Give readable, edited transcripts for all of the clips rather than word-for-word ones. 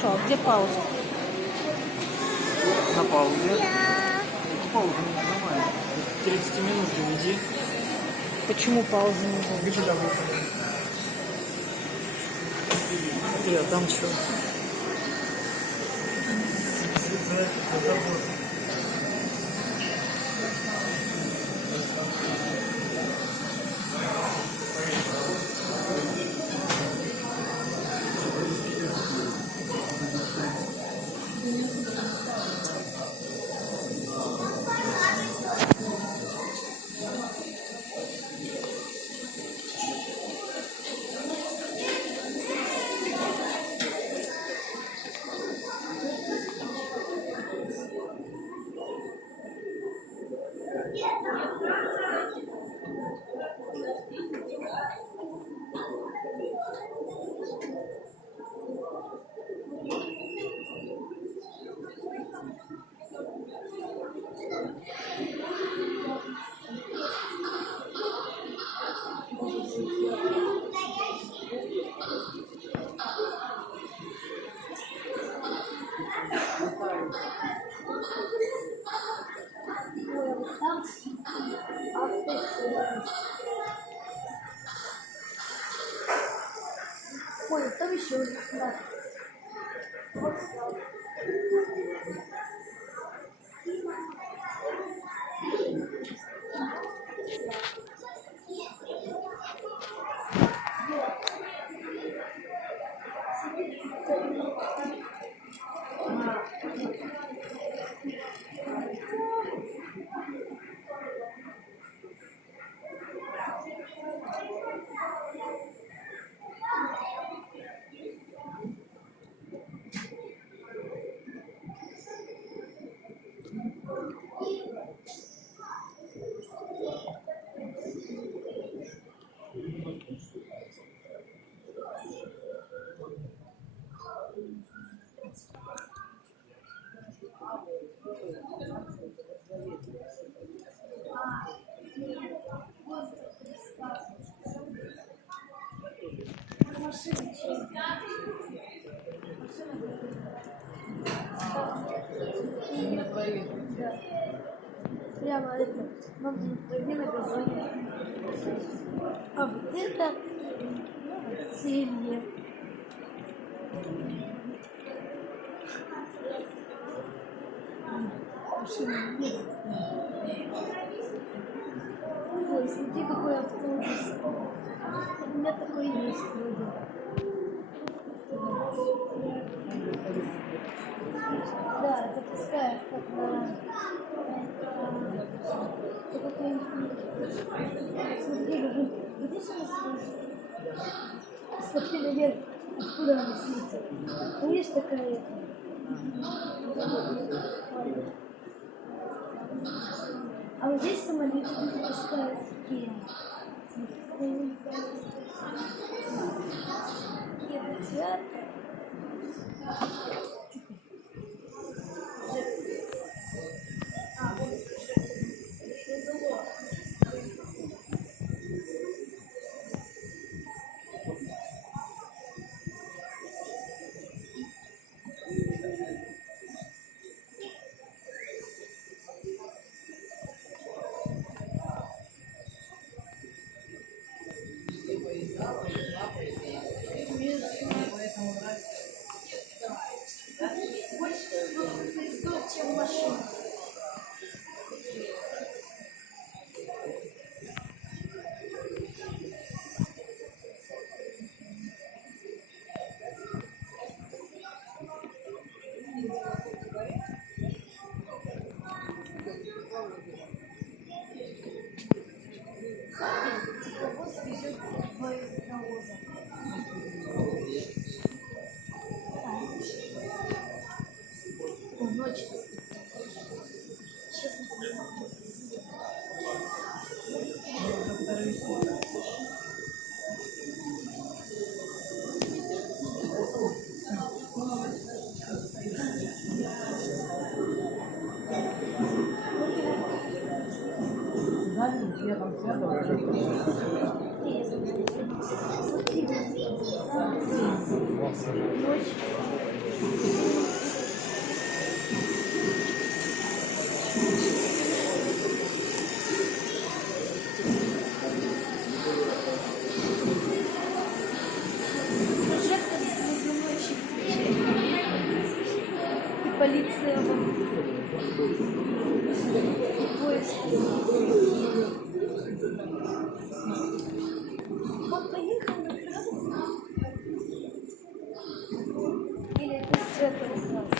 Хорошо, где пауза? На паузе. Паузу нормально. 30 минут доведи. Почему пауза нужна? Где там? А там что? Ой, там еще да. Прямо это, нам на газоне. А вот это сильнее. Ой, смотри, какой автобус. У меня такой есть вроде. Да, запускаешь как на... Смотри, видишь, она светится? Смотри наверх, откуда она светится. Видишь, такая... А вот здесь самолетики запускают такие. Такие цвета. Чем машина. Тепловоз везет в навоза. Ночь. Сейчас мы ночь. Полиция вам. Поезд. Вот поехал на красный. Или это светлый красный?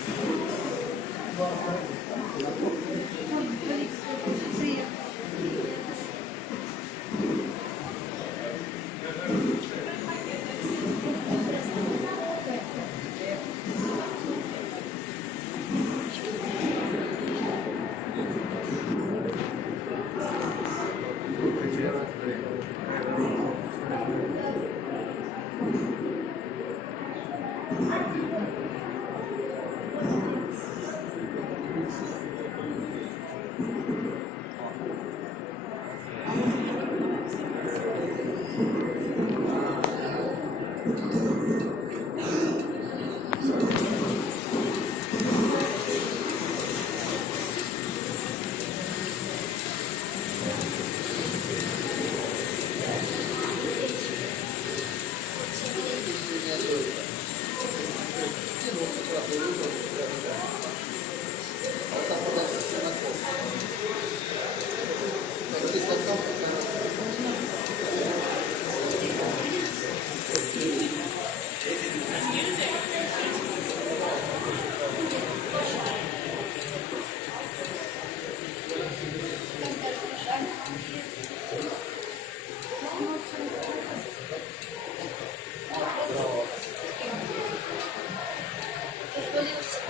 Полиция.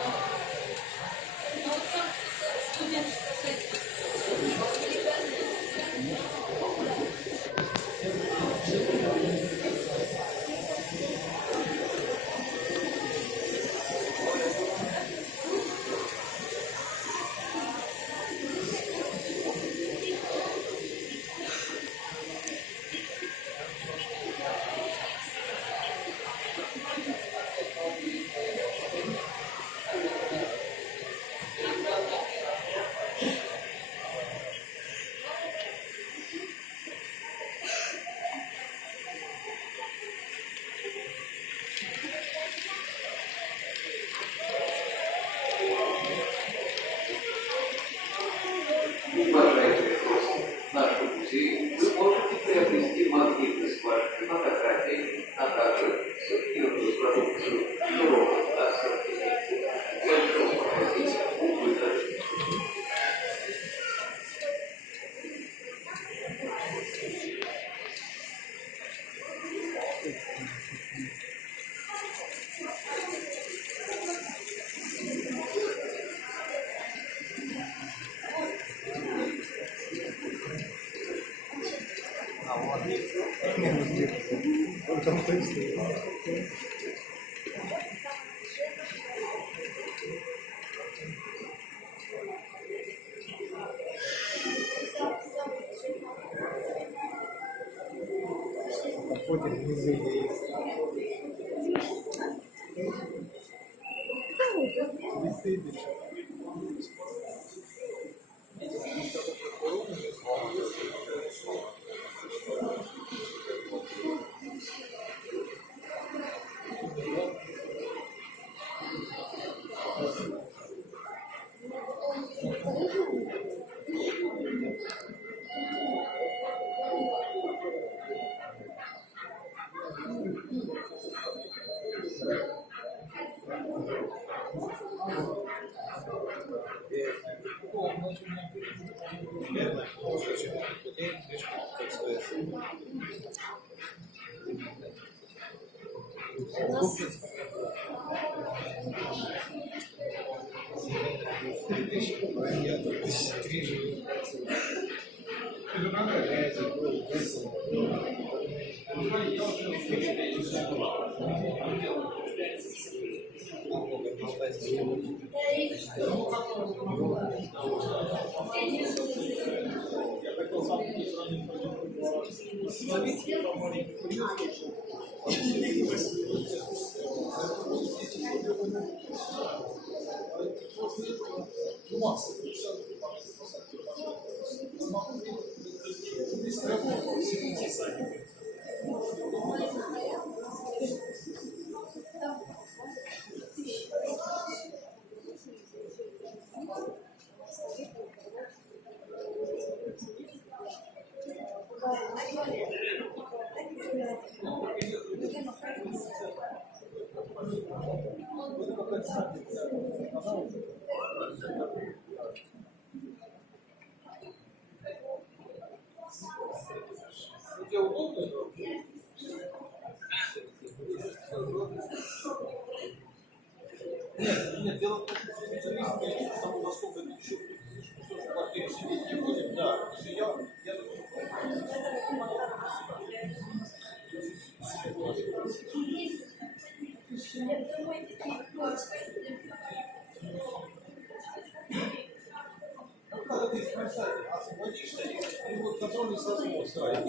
Наши музеи вы можете приобрести магнитный скважины фотографии, а также сувенирную продукцию нового ассортимента большого магазина «Убыток». Он там стоит. Напротив музея есть. Висит. дело в том, что специалист нет, там у вас опыт еще, что в квартире сидеть не будет, да. Потому что я Я думаю, такие кошки. когда ты специально освободишься, и вот контрольный созвон, да,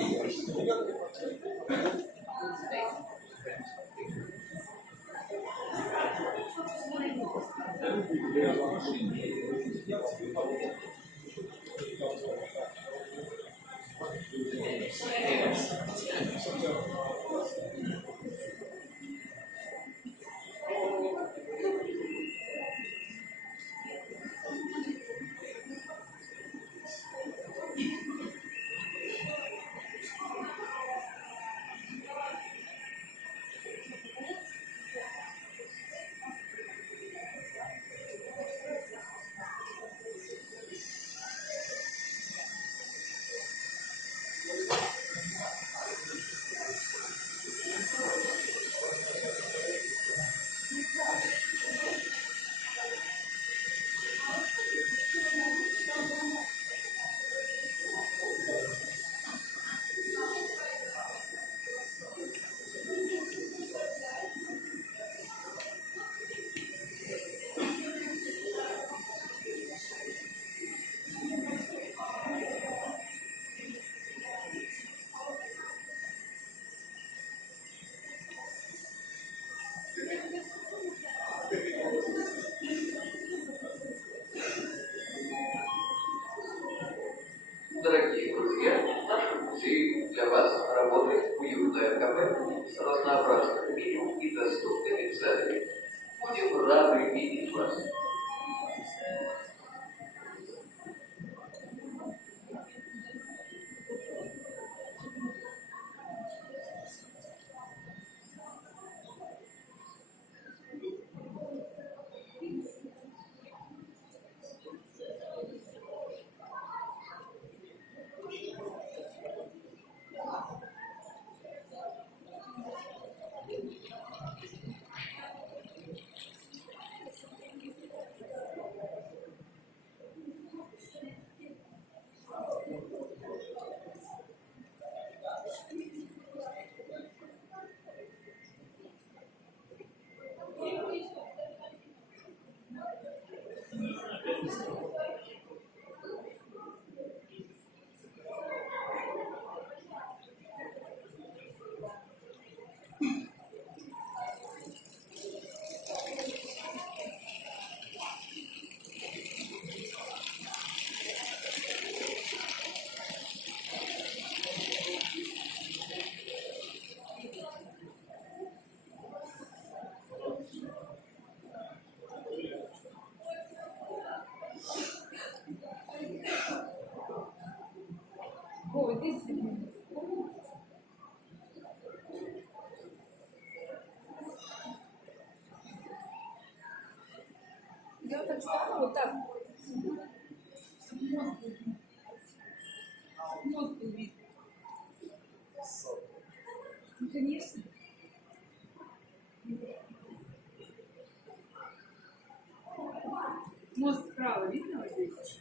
Дорогие друзья, в нашем музее для вас работает уютное кафе с разнообразным меню и доступными ценами. Будем рады видеть вас. О, здесь я так стану, вот так. Мозг увидит. Ну, конечно. Мозг справа видно вот здесь?